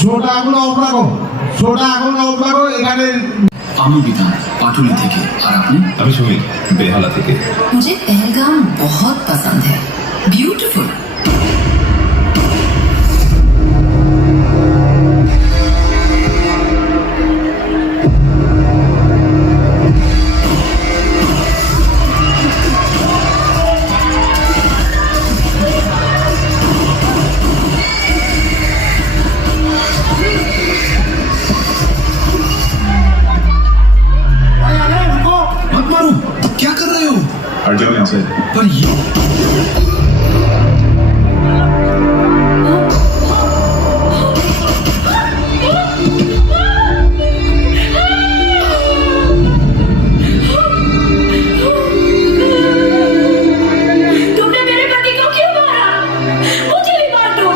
শোটা এখনো অফ রাখো, শোটা এখনো অফ রাখো। এখানে আমি বিধান पाटुली থেকে, আর আপনি? আমি সুমিত বেহালা থেকে। मुझे पहलगाम बहुत पसंद है, ब्यूटीफुल। मत मारो, क्या कर रहे हो? हट जाओ यहाँ से। पर ये तुमने मेरे पति को क्यों मारा? मुझे भी मार दो।